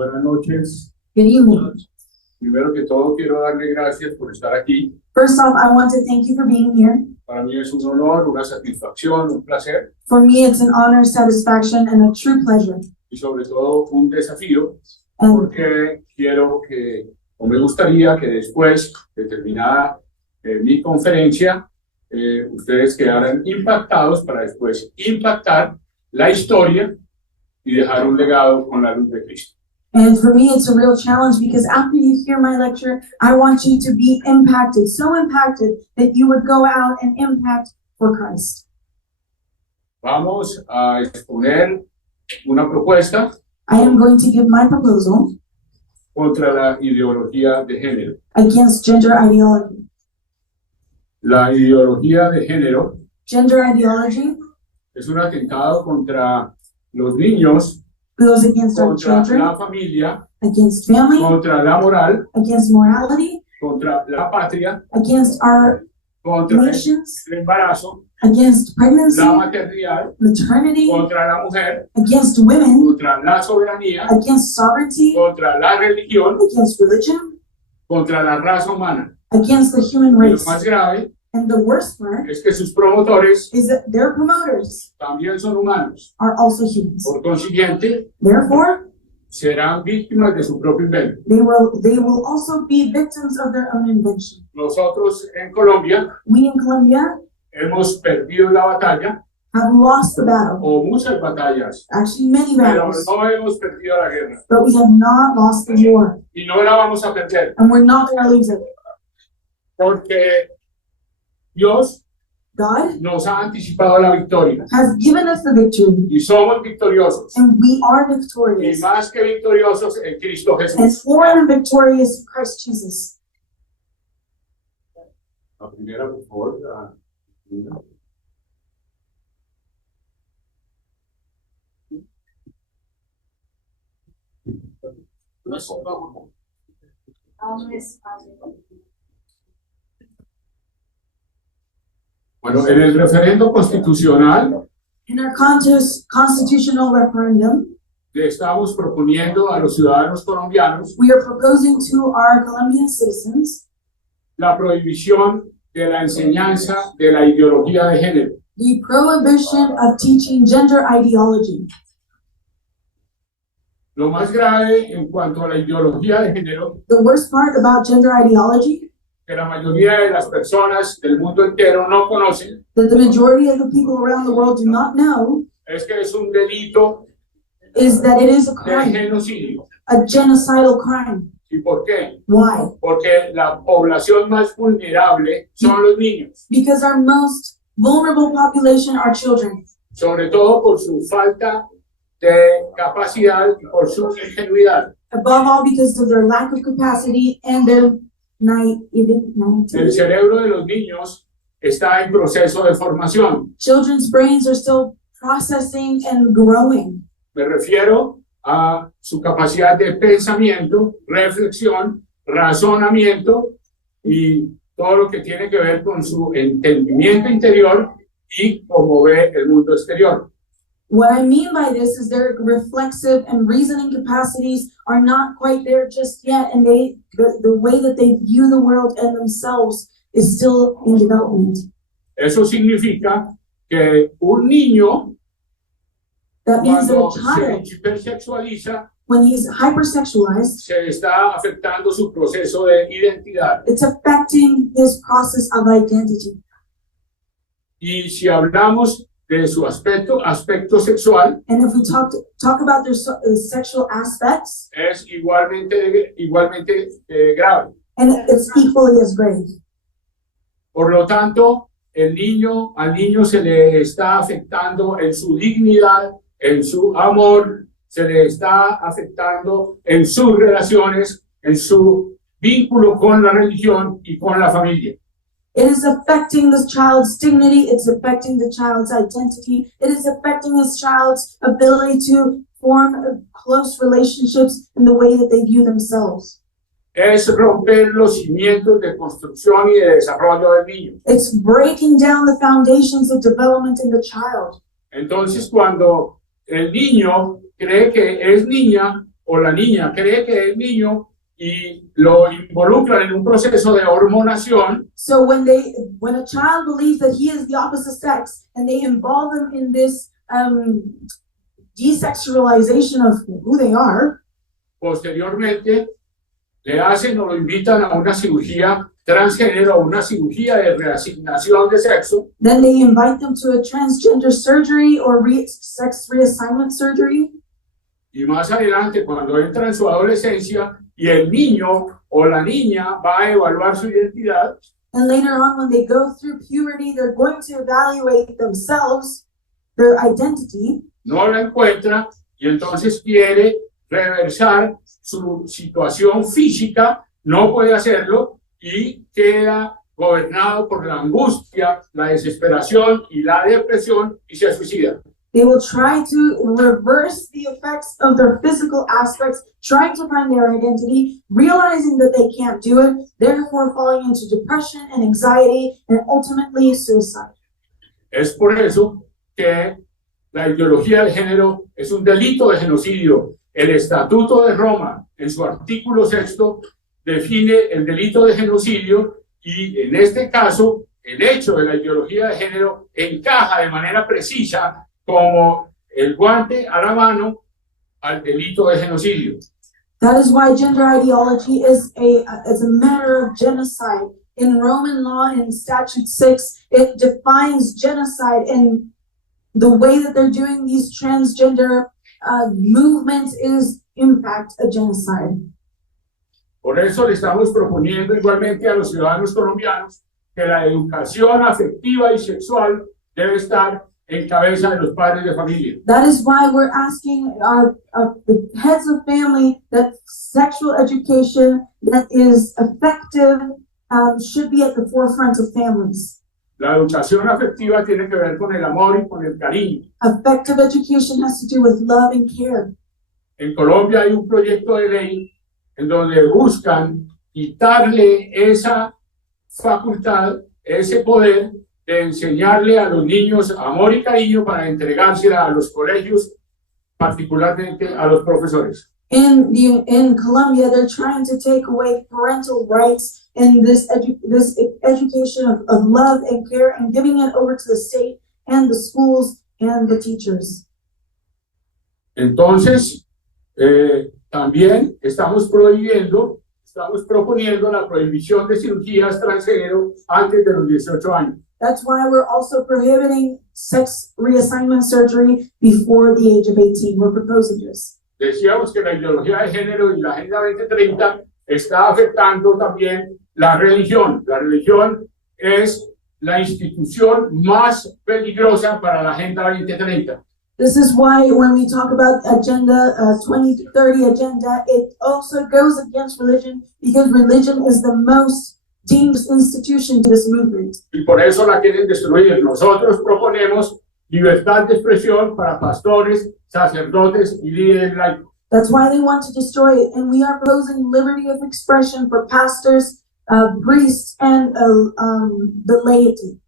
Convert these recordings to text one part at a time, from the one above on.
Buenas noches. Good evening. Primero que todo, quiero darle gracias por estar aquí. First off, I want to thank you for being here. Para mí es un honor, una satisfacción, un placer For me, it's an honor, satisfaction, and a true pleasure. y sobre todo un desafío, And porque quiero que, o me gustaría que después de terminada mi conferencia, ustedes quedaran impactados para después impactar la historia y dejar un legado con la luz de Cristo. And for me, it's a real challenge because after you hear my lecture, I want you to be impacted, so impacted that you would go out and impact for Christ. Vamos a exponer una propuesta I am going to give my proposal contra la ideología de género. against gender ideology. La ideología de género Gender ideology es un atentado contra los niños, goes against our contra children, la familia, against family, contra la moral, against morality, contra la patria, against our contra nations, el embarazo, against pregnancy, la maternidad, maternity, contra la mujer, against women, contra la soberanía, against sovereignty, contra la religión, against religion, contra la raza humana. against the human Y lo race. más grave And the worst part es que sus promotores is that their promoters también son humanos. are also humans. Por consiguiente, Therefore, serán víctimas de su propio invento. they will also be victims of their own invention. Nosotros en Colombia We in Colombia hemos perdido la batalla, have lost the battle, o muchas batallas, actually many pero battles, no hemos perdido la guerra. but we have not lost the war, Y no la vamos a perder, and we're not going to lose it. porque Dios God nos ha anticipado la victoria. has given us the victory, Y somos victoriosos. and we are Y victorious, más que victoriosos en Cristo and Jesús. more than victorious in Christ Jesus. La primera, por favor. La primera. Bueno, en el referendo constitucional In our constitutional referendum, le estamos proponiendo a los ciudadanos colombianos we are proposing to our Colombian citizens la prohibición de la enseñanza de la ideología de género. the prohibition of teaching gender ideology. Lo más grave en cuanto a la ideología de género, The worst part about gender ideology que la mayoría de las personas del mundo entero no conocen, that the majority of the people around the world do not know es que es un delito is that it is a de crime, genocidio. a genocidal crime. ¿Y por qué? Why? Porque la población más vulnerable son los niños, Because our most vulnerable population are children, sobre todo por su falta de capacidad y por su ingenuidad. above all because of their lack of capacity and their naivety. El cerebro de los niños está en proceso de formación. Children's brains are still processing and growing. Me refiero a su capacidad de pensamiento, reflexión, razonamiento y todo lo que tiene que ver con su entendimiento interior y cómo ve el mundo exterior. What I mean by this is their reflexive and reasoning capacities are not quite there just yet, and the way that they view the world and themselves is still in development. Eso significa que un niño, That means that cuando a se child, hipersexualiza, when he's hypersexualized, se está afectando su proceso de identidad. it's affecting his process of identity. Y si hablamos de su aspecto sexual, And if we talk about their sexual aspects, es igualmente grave. and it's equally as grave. Por lo tanto, al niño se le está afectando en su dignidad, en su amor, se le está afectando en sus relaciones, en su vínculo con la religión y con la familia. It is affecting this child's dignity. It's affecting the child's identity. It is affecting this child's ability to form close relationships in the way that they view themselves. Es romper los cimientos de construcción y de desarrollo del niño. It's breaking down the foundations of development in the child. Entonces, cuando el niño cree que es niña o la niña cree que es niño y lo involucran en un proceso de hormonación, So when a child believes that he is the opposite sex and they involve them in this desexualization of who they are, posteriormente le hacen o lo invitan a una cirugía transgénero, a una cirugía de reasignación de sexo, then they invite them to a transgender surgery or sex reassignment surgery. y más adelante, cuando entra en su adolescencia y el niño o la niña va a evaluar su identidad, And later on, when they go through puberty, they're going to evaluate themselves, their identity, no la encuentra y entonces quiere reversar su situación física, no puede hacerlo y queda gobernado por la angustia, la desesperación y la depresión y se suicida. they will try to reverse the effects of their physical aspects, trying to find their identity, realizing that they can't do it, therefore falling into depression and anxiety, and ultimately suicide. Es por eso que la ideología de género es un delito de genocidio. El Estatuto de Roma, en su artículo 6, define el delito de genocidio y en este caso el hecho de la ideología de género encaja de manera precisa como el guante a la mano al delito de genocidio. That is why gender ideology is a matter of genocide. In Roman law, in Statute 6, it defines genocide, and the way that they're doing these transgender movements is in fact a genocide. Por eso le estamos proponiendo igualmente a los ciudadanos colombianos que la educación afectiva y sexual debe estar en cabeza de los padres de familia. That is why we're asking the heads of family that sexual education that is effective should be at the forefront of families. La educación afectiva tiene que ver con el amor y con el cariño. Effective education has to do with love and care. En Colombia hay un proyecto de ley en donde buscan quitarle esa facultad, ese poder de enseñarle a los niños amor y cariño para entregársela a los colegios, particularmente a los profesores. In Colombia, they're trying to take away parental rights and this education of love and care and giving it over to the state and the schools and the teachers. Entonces, también estamos proponiendo la prohibición de cirugías transgénero antes de los 18 años. That's why we're also prohibiting sex reassignment surgery before the age of 18. We're proposing this. Decíamos que la ideología de género y la Agenda 2030 está afectando también la religión. La religión es la institución más peligrosa para la Agenda 2030. This is why when we talk about Agenda 2030 agenda, it also goes against religion because religion is the most dangerous institution to this movement. Y por eso la quieren destruir. Nosotros proponemos libertad de expresión para pastores, sacerdotes y líderes laicos. That's why they want to destroy it, and we are proposing liberty of expression for pastors, priests, and the laity.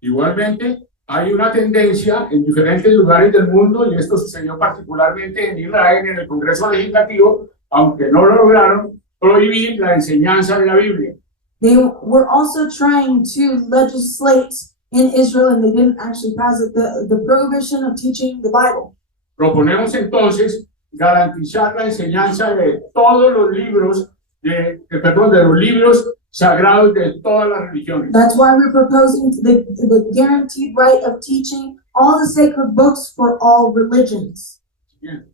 Igualmente, hay una tendencia en diferentes lugares del mundo, y esto sucedió particularmente en Israel, en el Congreso Legislativo, aunque no lo lograron, prohibir la enseñanza de la Biblia. They were also trying to legislate in Israel, and they didn't actually pass it, the prohibition of teaching the Bible. Proponemos entonces garantizar la enseñanza de todos los libros, de los libros sagrados de todas las religiones. That's why we're proposing the guaranteed right of teaching all the sacred books for all religions. Bien.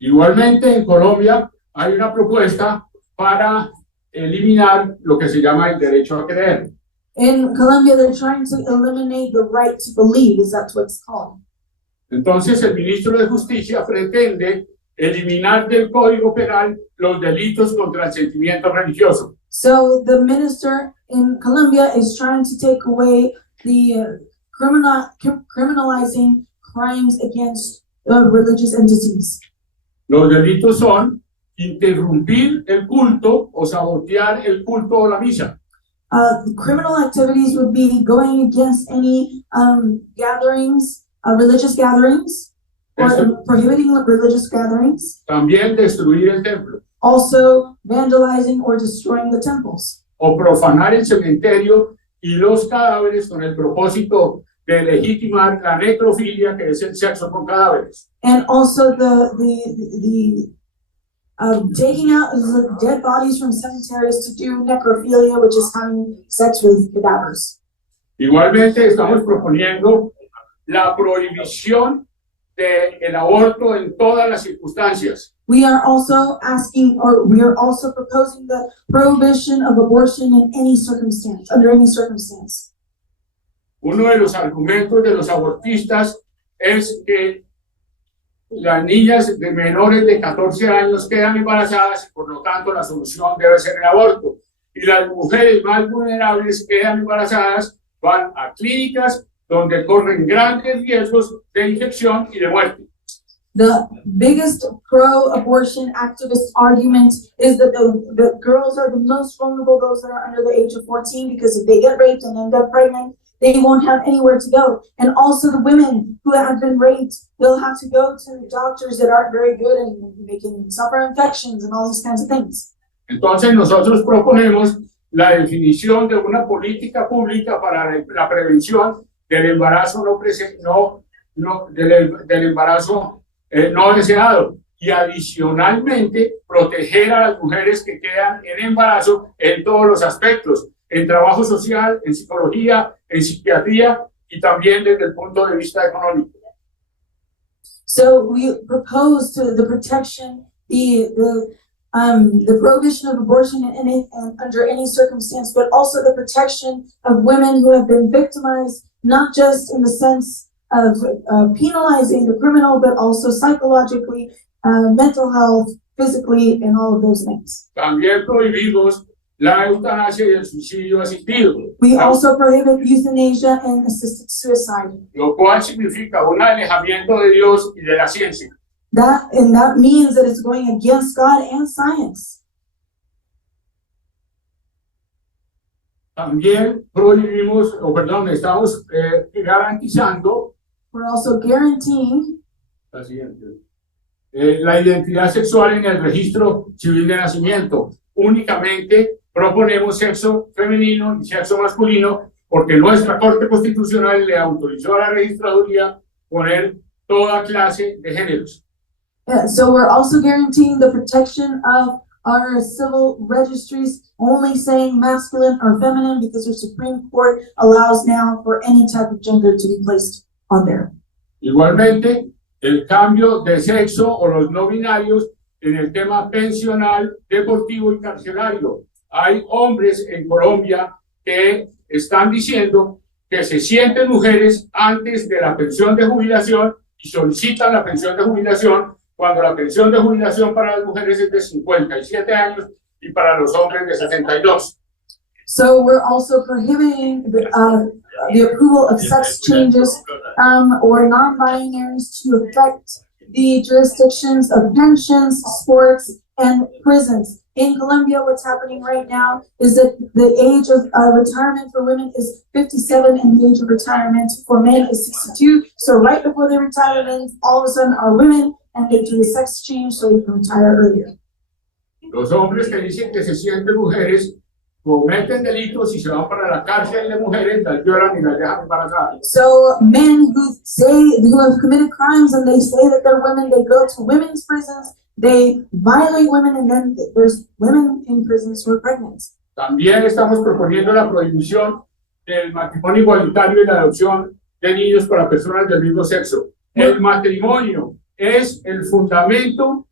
Igualmente en Colombia hay una propuesta para eliminar lo que se llama el derecho a creer. In Colombia, they're trying to eliminate the right to believe, is that what it's called? Entonces el ministro de Justicia pretende eliminar del Código Penal los delitos contra el sentimiento religioso. So the minister in Colombia is trying to take away the criminalizing crimes against religious entities. Los delitos son interrumpir el culto o sabotear el culto o la misa. Criminal activities would be going against any gatherings, religious gatherings, or prohibiting religious gatherings. También destruir el templo. Also vandalizing or destroying the temples. O profanar el cementerio y los cadáveres con el propósito de legitimar la necrofilia, que es el sexo con cadáveres. And also taking out the dead bodies from cemeteries to do necrophilia, which is having sex with cadavers. Igualmente estamos proponiendo la prohibición del aborto en todas las circunstancias. We are also proposing the prohibition of abortion in any circumstance, under any circumstance. Uno de los argumentos de los abortistas es que las niñas de menores de 14 años quedan embarazadas y por lo tanto la solución debe ser el aborto. Y las mujeres más vulnerables quedan embarazadas, van a clínicas donde corren grandes riesgos de infección y de muerte. The biggest pro-abortion activist argument is that the girls are the most vulnerable, those that are under the age of 14, because if they get raped and end up pregnant, they won't have anywhere to go. And also the women who have been raped, they'll have to go to doctors that aren't very good and they can suffer infections and all these kinds of things. Entonces nosotros proponemos la definición de una política pública para la prevención del embarazo del embarazo no deseado, y adicionalmente proteger a las mujeres que quedan en embarazo en todos los aspectos, en trabajo social, en psicología, en psiquiatría y también desde el punto de vista económico. So we propose the protection, the prohibition of abortion under any circumstance, but also the protection of women who have been victimized, not just in the sense of penalizing the criminal, but also psychologically, mental health, physically, and all of those things. También prohibimos la eutanasia y el suicidio asistido. We also prohibit euthanasia and assisted suicide. Lo cual significa un alejamiento de Dios y de la ciencia. That means that it's going against God and science. También prohibimos, estamos garantizando We're also guaranteeing la siguiente. La identidad sexual en el registro civil de nacimiento. Únicamente proponemos sexo femenino y sexo masculino porque nuestra Corte Constitucional le autorizó a la registraduría poner toda clase de géneros. So we're also guaranteeing the protection of our civil registries, only saying masculine or feminine because our Supreme Court allows now for any type of gender to be placed on there. Igualmente, el cambio de sexo o los no binarios en el tema pensional, deportivo y carcelario. Hay hombres en Colombia que están diciendo que se sienten mujeres antes de la pensión de jubilación y solicitan la pensión de jubilación cuando la pensión de jubilación para las mujeres es de 57 años y para los hombres de 62. So we're also prohibiting the approval of sex changes or non-binaries to affect the jurisdictions of pensions, sports, and prisons. In Colombia, what's happening right now is that the age of retirement for women is 57 and the age of retirement for men is 62. So right before they retire, men all of a sudden are women and they do a sex change so they can retire earlier. Los hombres que dicen que se sienten mujeres cometen delitos y se van para la cárcel de mujeres, las violan y las dejan embarazadas. So men who have committed crimes and they say that they're women, they go to women's prisons, they violate women, and then there's women in prisons who are pregnant. También estamos proponiendo la prohibición del matrimonio igualitario y la adopción de niños para personas del mismo sexo. El matrimonio es el fundamento.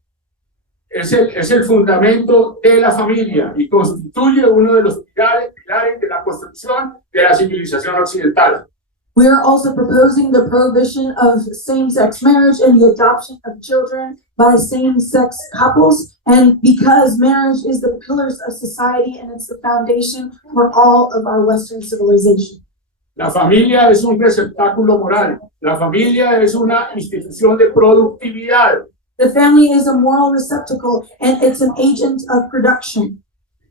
Es el fundamento de la familia y constituye uno de los pilares de la construcción de la civilización occidental. We are also proposing the prohibition of same-sex marriage and the adoption of children by same-sex couples, and because marriage is the pillars of society and it's the foundation for all of our Western civilization. La familia es un receptáculo moral. La familia es una institución de productividad. The family is a moral receptacle and it's an agent of production.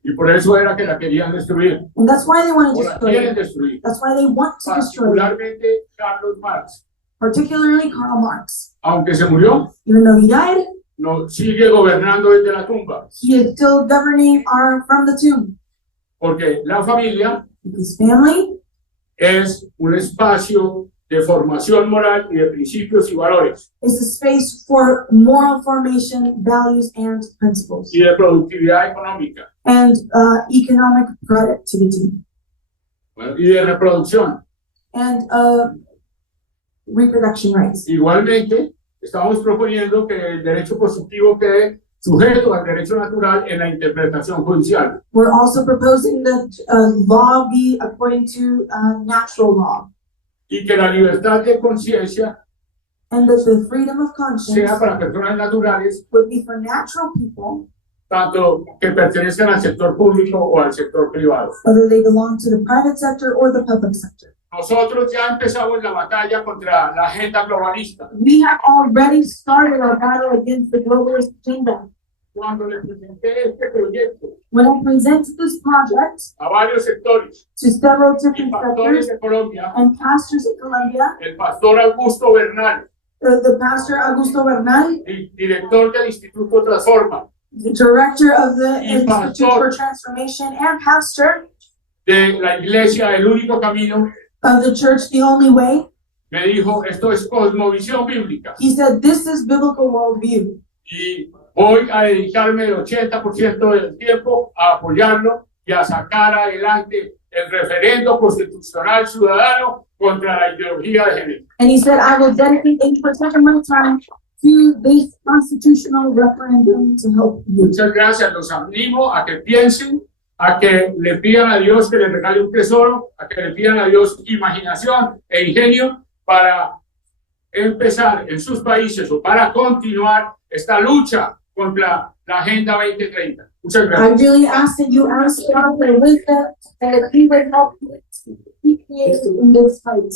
Y por eso era que la querían destruir, And that's why they want o to la destroy quieren it. destruir. That's why they want to destroy it, Particularmente Carlos Marx, particularly Karl Marx. aunque se murió, Even though he died, no sigue gobernando desde la tumba, he is still governing from the tomb. porque la familia His family es un espacio de formación moral y de principios y valores is a space for moral formation, values, and principles, y de productividad económica, and economic productivity, bueno, y de reproducción. and reproduction rights. Igualmente, estamos proponiendo que el derecho positivo quede sujeto al derecho natural en la interpretación judicial. We're also proposing that law be according to natural law, Y que la libertad de conciencia and that the freedom of conscience sea para personas naturales, would be for natural people, tanto que pertenezcan al sector público o al sector privado. whether they belong to the private sector or the public sector. Nosotros ya empezamos la batalla contra la agenda globalista. We have already started our battle against the globalist agenda. Cuando le presenté este proyecto When I presented this project a varios sectores to several y different pastores sectors de Colombia, and pastors in Colombia, el pastor Augusto Bernal, the pastor Augusto Bernal, director del Instituto Transforma, the director of the Y Institute pastor. for Transformation, and pastor de la Iglesia El Único Camino, of the church The Only Way, me dijo, esto es cosmovisión bíblica he said, this is biblical worldview. y voy a dedicarme el 80% del tiempo a apoyarlo y a sacar adelante el referendo constitucional ciudadano contra la ideología de género. And he said, I will dedicate 80% of my time to this constitutional referendum to help you. Muchas gracias, los animo a que piensen, a que le pidan a Dios que les regale un tesoro, a que le pidan a Dios imaginación e ingenio para empezar en sus países o para continuar esta lucha contra la Agenda 2030. Muchas I gracias. really ask that you ask God for wisdom and that He would help you to be creative in this fight.